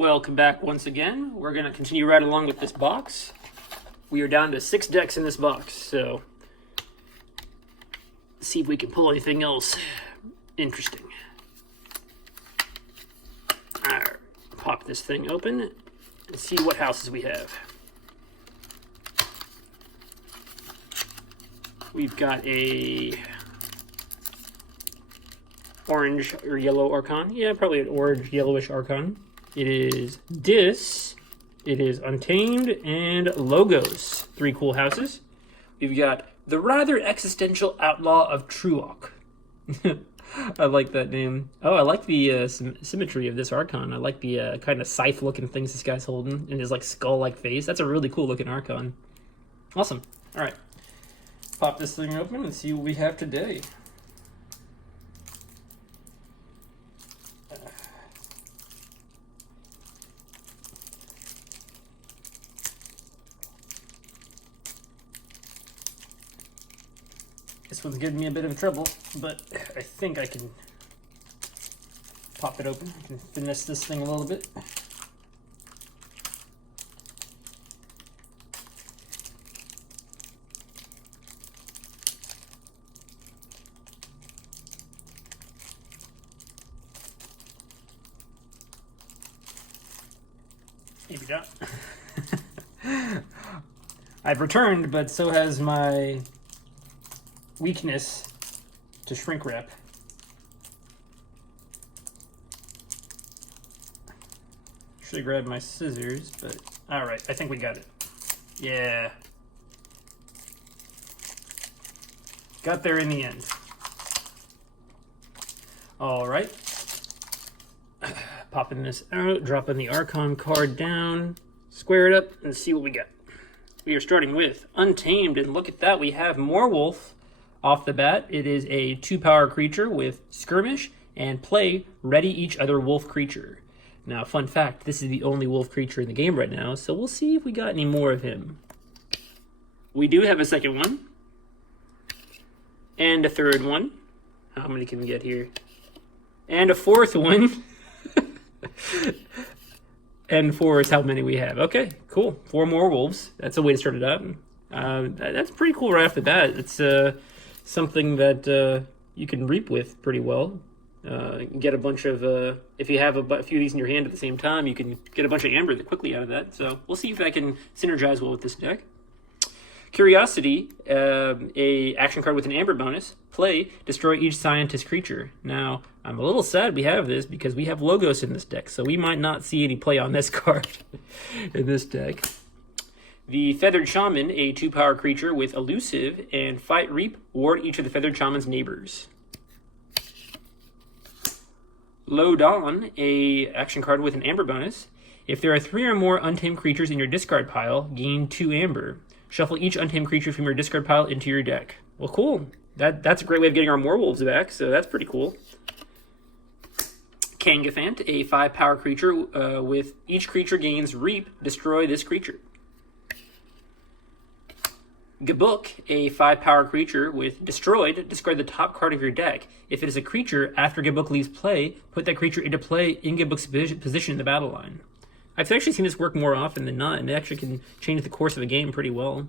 Welcome back once again. We're going to continue right along with this box. We are down to 6 decks in this box, so let's see if we can pull anything else interesting. Alright, pop this thing open and see what houses we have. We've got a orange or yellow Archon. Yeah, probably an orange yellowish Archon. It is Dis, it is Untamed, and Logos. 3 cool houses. We've got the rather existential Outlaw of Truok. I like that name. Oh, I like the symmetry of this Archon. I like the kind of scythe-looking things this guy's holding in his like skull-like face. That's a really cool-looking Archon. Awesome. All right. Pop this thing open and see what we have today. This one's giving me a bit of trouble, but I think I can pop it open. I can finesse this thing a little bit. Maybe not. I've returned, but so has my weakness to shrink wrap. Should have grabbed my scissors, but all right, I think we got it. Yeah. Got there in the end. All right. Popping this out, dropping the Archon card down, square it up, and see what we got. We are starting with Untamed, and look at that, we have Moorwolf. Off the bat, it is a 2-power creature with Skirmish and play ready each other wolf creature. Now, fun fact, this is the only wolf creature in the game right now, so we'll see if we got any more of him. We do have a second one. And a third one. How many can we get here? And a fourth one. And 4 is how many we have. Okay, cool. 4 more wolves. That's a way to start it out. That's pretty cool right off the bat. It's something that you can reap with pretty well. Get a bunch of, if you have a few of these in your hand at the same time, you can get a bunch of amber quickly out of that. So we'll see if I can synergize well with this deck. Curiosity, a action card with an amber bonus. Play, destroy each scientist creature. Now, I'm a little sad we have this because we have Logos in this deck, so we might not see any play on this card in this deck. The Feathered Shaman, a 2-power creature with Elusive, and Fight Reap, ward each of the Feathered Shaman's neighbors. Low Dawn, a action card with an amber bonus. If there are 3 or more untamed creatures in your discard pile, gain 2 amber. Shuffle each untamed creature from your discard pile into your deck. Well, cool. That's a great way of getting our Moorwolves back, so that's pretty cool. Kangaphant, a 5-power creature with each creature gains Reap, destroy this creature. Gabuk, a 5-power creature with Destroyed, discard the top card of your deck. If it is a creature, after Gabuk leaves play, put that creature into play in Gabuk's position in the battle line. I've actually seen this work more often than not, and it actually can change the course of the game pretty well.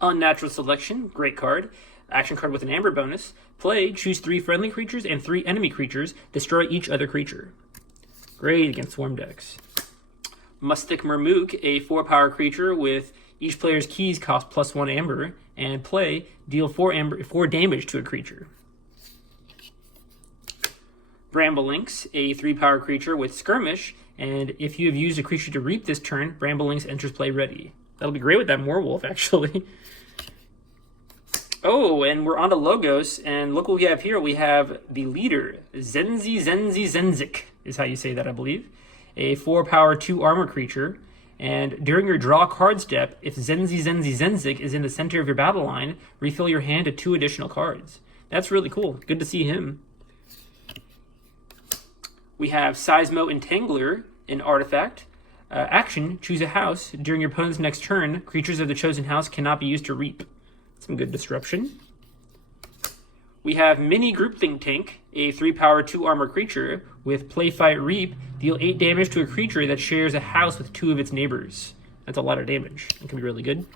Unnatural Selection, great card. Action card with an amber bonus. Play, choose 3 friendly creatures and 3 enemy creatures, destroy each other creature. Great against swarm decks. Mustik Murmook, a 4-power creature with each player's keys cost +1 amber, and play, deal 4 damage to a creature. Bramblelinks, a 3-power creature with Skirmish, and if you have used a creature to reap this turn, Bramblelinks enters play ready. That'll be great with that Moorwolf, actually. Oh, and we're on to Logos, and look what we have here. We have the leader, Zenzik, is how you say that, I believe. A 4-power, 2-armor creature. And during your draw card step, if Zenzik is in the center of your battle line, refill your hand to 2 additional cards. That's really cool. Good to see him. We have Seismo Entangler, an artifact. Action, choose a house. During your opponent's next turn, creatures of the chosen house cannot be used to reap. Some good disruption. We have Mini Groupthink Tank, a 3-power, 2-armor creature with Play, Fight, Reap. Deal 8 damage to a creature that shares a house with 2 of its neighbors. That's a lot of damage. It can be really good.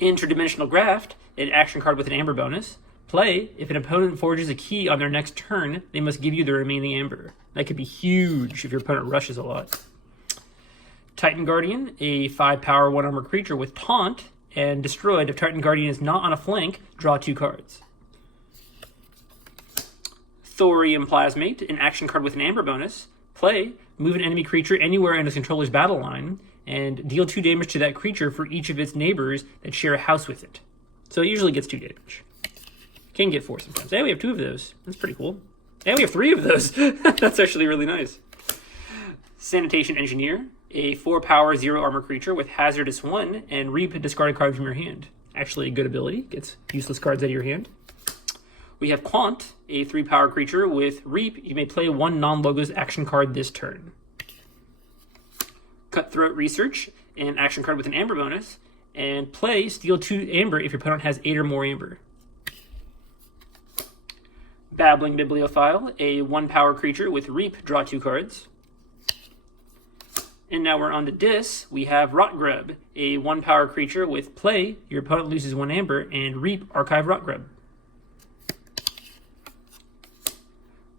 Interdimensional Graft, an action card with an amber bonus. Play, if an opponent forges a key on their next turn, they must give you the remaining amber. That could be huge if your opponent rushes a lot. Titan Guardian, a 5-power, 1-armor creature with Taunt, and destroyed. If Titan Guardian is not on a flank, draw 2 cards. Thorium Plasmate, an action card with an amber bonus. Play, move an enemy creature anywhere in its controller's battle line, and deal 2 damage to that creature for each of its neighbors that share a house with it. So it usually gets 2 damage. Can get 4 sometimes. Hey, we have 2 of those. That's pretty cool. And we have 3 of those. That's actually really nice. Sanitation Engineer, a 4-power, 0-armor creature with Hazardous 1, and Reap a discarded card from your hand. Actually a good ability. Gets useless cards out of your hand. We have Quant, a 3-power creature with Reap. You may play 1 non-logos action card this turn. Cutthroat Research, an action card with an amber bonus. And play, steal 2 amber if your opponent has 8 or more amber. Babbling Bibliophile, a 1-power creature with Reap. Draw 2 cards. And now we're on to Dis. We have Rotgrub, a 1-power creature with Play. Your opponent loses 1 amber, and Reap, archive Rotgrub.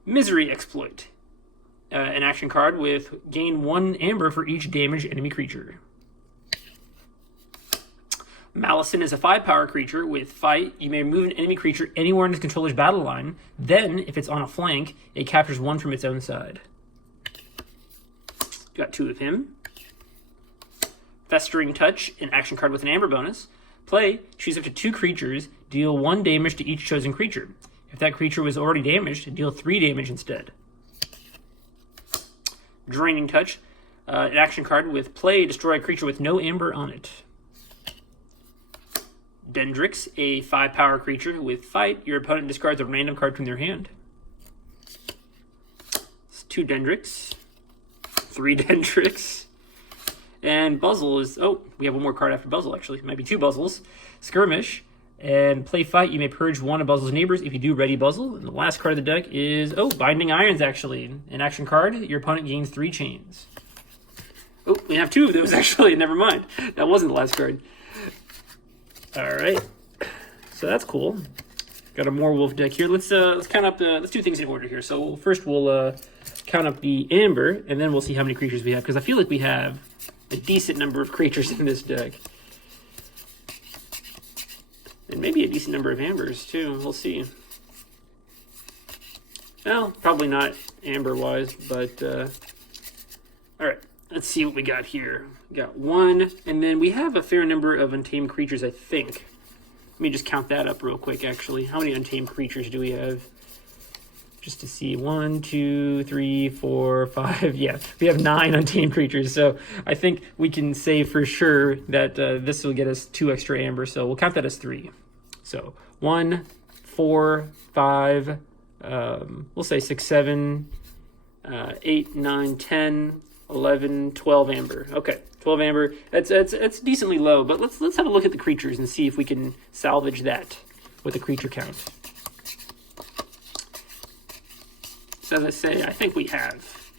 Misery Exploit, an action card with gain 1 amber for each damaged enemy creature. Malison is a 5-power creature with Fight. You may move an enemy creature anywhere in its controller's battle line. Then, if it's on a flank, it captures 1 from its own side. Got 2 of him. Festering Touch, an action card with an amber bonus. Play, choose up to 2 creatures, deal 1 damage to each chosen creature. If that creature was already damaged, deal 3 damage instead. Draining Touch, an action card with Play, destroy a creature with no amber on it. Dendrix, a 5-power creature with Fight. Your opponent discards a random card from their hand. It's 2 Dendrix. 3 Dendrix. And Buzzle is... Oh, we have 1 more card after Buzzle, actually. It might be 2 Buzzles. Skirmish. And play Fight. You may purge 1 of Buzzle's neighbors if you do ready Buzzle. And the last card of the deck is... Oh, Binding Irons, actually. An action card. Your opponent gains 3 chains. Oh, we have 2 of those, actually. Never mind. That wasn't the last card. Alright. So that's cool. Got a Moor Wolf deck here. Let's count up the... Let's do things in order here. So first we'll count up the amber, and then we'll see how many creatures we have. Because I feel like we have a decent number of creatures in this deck. And maybe a decent number of ambers, too. We'll see. Well, probably not amber-wise, but... Alright, let's see what we got here. We got 1, and then we have a fair number of untamed creatures, I think. Let me just count that up real quick, actually. How many untamed creatures do we have? Just to see. 1, 2, 3, 4, 5. Yeah, we have 9 untamed creatures. So I think we can say for sure that this will get us 2 extra amber. So we'll count that as 3. So 1, 4, 5, we'll say 6, 7, 8, 9, 10, 11, 12 amber. Okay, 12 amber. That's decently low, but let's have a look at the creatures and see if we can salvage that with the creature count. So as I say, I think we have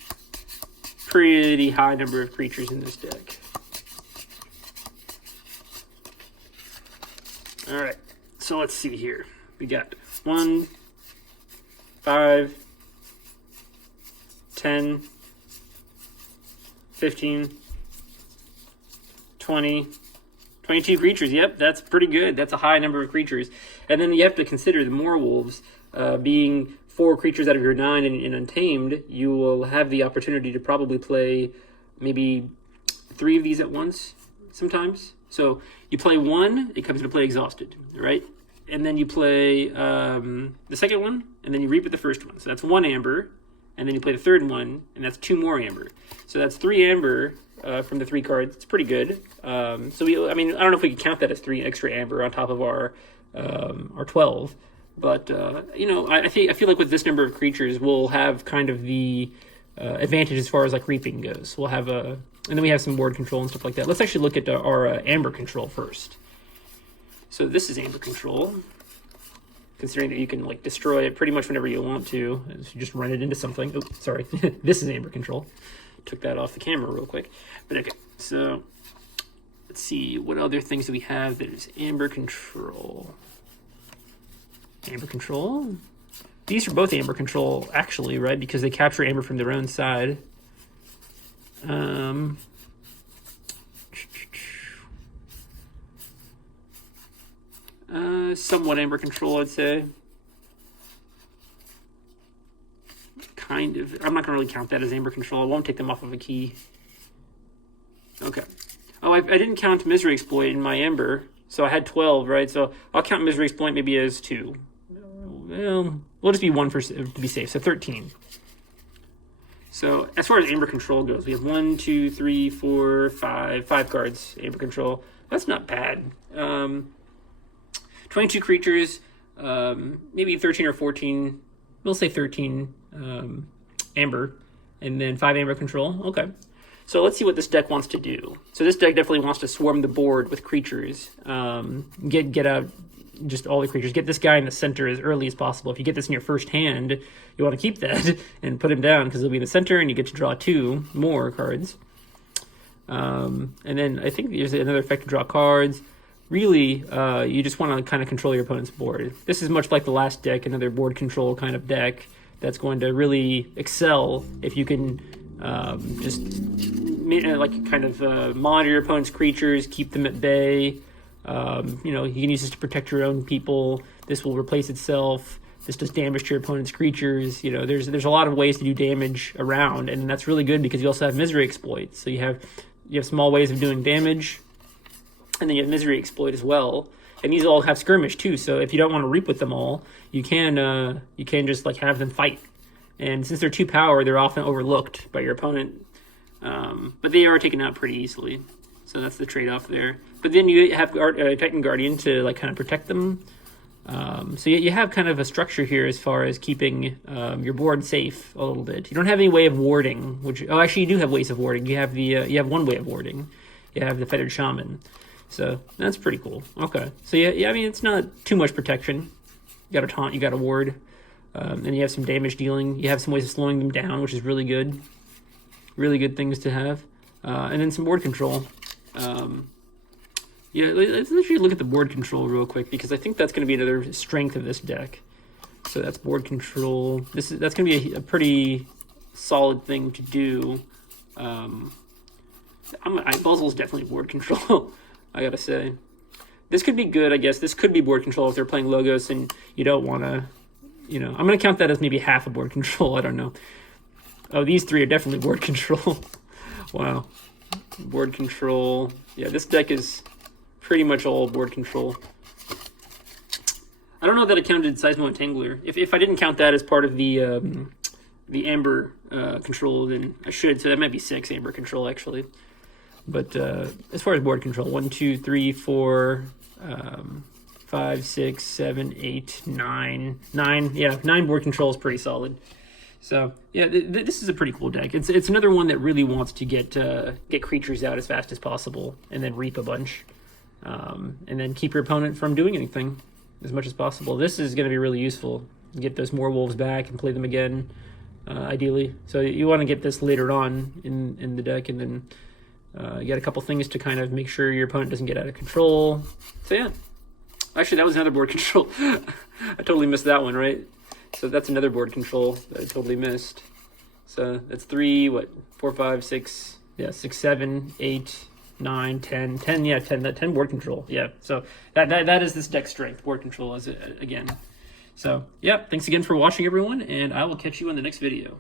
pretty high number of creatures in this deck. All right, so let's see here. We got 1, 5, 10, 15, 20, 22 creatures. Yep, that's pretty good. That's a high number of creatures. And then you have to consider the Moor Wolves being 4 creatures out of your 9 in Untamed. You will have the opportunity to probably play maybe 3 of these at once sometimes. So you play 1, it comes into play exhausted, right? And then you play the second one, and then you reap with the first one. So that's 1 amber, and then you play the third one, and that's 2 more amber. So that's 3 amber from the 3 cards. It's pretty good. I don't know if we can count that as 3 extra amber on top of our 12. But I feel like with this number of creatures, we'll have kind of the advantage as far as like reaping goes. We'll have and then we have some board control and stuff like that. Let's actually look at our amber control first. So this is amber control. considering that you can like destroy it pretty much whenever you want to. You just run it into something. Oh, sorry. This is amber control. Took that off the camera real quick. But okay, so let's see, what other things do we have that is amber control? Amber control? These are both amber control, actually, right? Because they capture amber from their own side. Somewhat amber control, I'd say. Kind of. I'm not going to really count that as amber control. I won't take them off of a key. Okay. Oh, I didn't count Misery Exploit in my Ember, so I had 12, right? So I'll count Misery Exploit maybe as 2. Well, we'll just be 1 to be safe, so 13. So as far as Amber Control goes, we have 1, 2, 3, 4, 5 cards Amber Control. That's not bad. 22 creatures, maybe 13 or 14. We'll say 13 Amber, and then 5 Amber Control. Okay. So let's see what this deck wants to do. So this deck definitely wants to swarm the board with creatures. Get out just all the creatures. Get this guy in the center as early as possible. If you get this in your first hand, you want to keep that and put him down because he'll be in the center and you get to draw 2 more cards. And then I think there's another effect to draw cards. Really, you just want to kind of control your opponent's board. This is much like the last deck, another board control kind of deck that's going to really excel if you can just monitor your opponent's creatures, keep them at bay. You can use this to protect your own people. This will replace itself. This does damage to your opponent's creatures. There's a lot of ways to do damage around, and that's really good because you also have Misery Exploit. So you have small ways of doing damage, and then you have Misery Exploit as well. And these all have skirmish too. So if you don't want to reap with them all, you can just like have them fight. And since they're 2 power, they're often overlooked by your opponent. But they are taken out pretty easily. So that's the trade-off there. But then you have Titan Guardian to like kind of protect them. So you have kind of a structure here as far as keeping your board safe a little bit. You don't have any way of warding, actually you do have ways of warding. You have you have one way of warding. You have the Feathered Shaman. So that's pretty cool. Okay. So yeah, I mean it's not too much protection. You got a taunt, you got a ward. And you have some damage dealing. You have some ways of slowing them down, which is really good. Really good things to have. And then some board control. Let's actually look at the board control real quick because I think that's going to be another strength of this deck. So that's board control. That's going to be a pretty solid thing to do. Buzzle's definitely board control. I gotta say, this could be good. I guess this could be board control if they're playing Logos and you don't want to. I'm going to count that as maybe half a board control. I don't know. Oh, these 3 are definitely board control. Wow. Board control. Yeah, this deck is pretty much all board control. I don't know that I counted Seismo Entangler. If I didn't count that as part of the Amber control, then I should. So that might be 6 Amber control, actually. But as far as board control, 1, 2, 3, 4... 5, 6, 7, 8, 9. Yeah, 9 board control is pretty solid. So yeah, this is a pretty cool deck. It's another one that really wants to get creatures out as fast as possible, and then reap a bunch, and then keep your opponent from doing anything as much as possible. This is going to be really useful. Get those Moor wolves back and play them again, ideally. So you want to get this later on in the deck, and then you got a couple things to kind of make sure your opponent doesn't get out of control. So yeah. Actually, that was another board control. I totally missed that one, right? So that's another board control that I totally missed. So that's 3, 4, 5, 6, 7, 8, 9, 10. 10, yeah, 10. That 10 board control. Yeah. So that is this deck strength, board control again. So yeah, thanks again for watching, everyone, and I will catch you in the next video.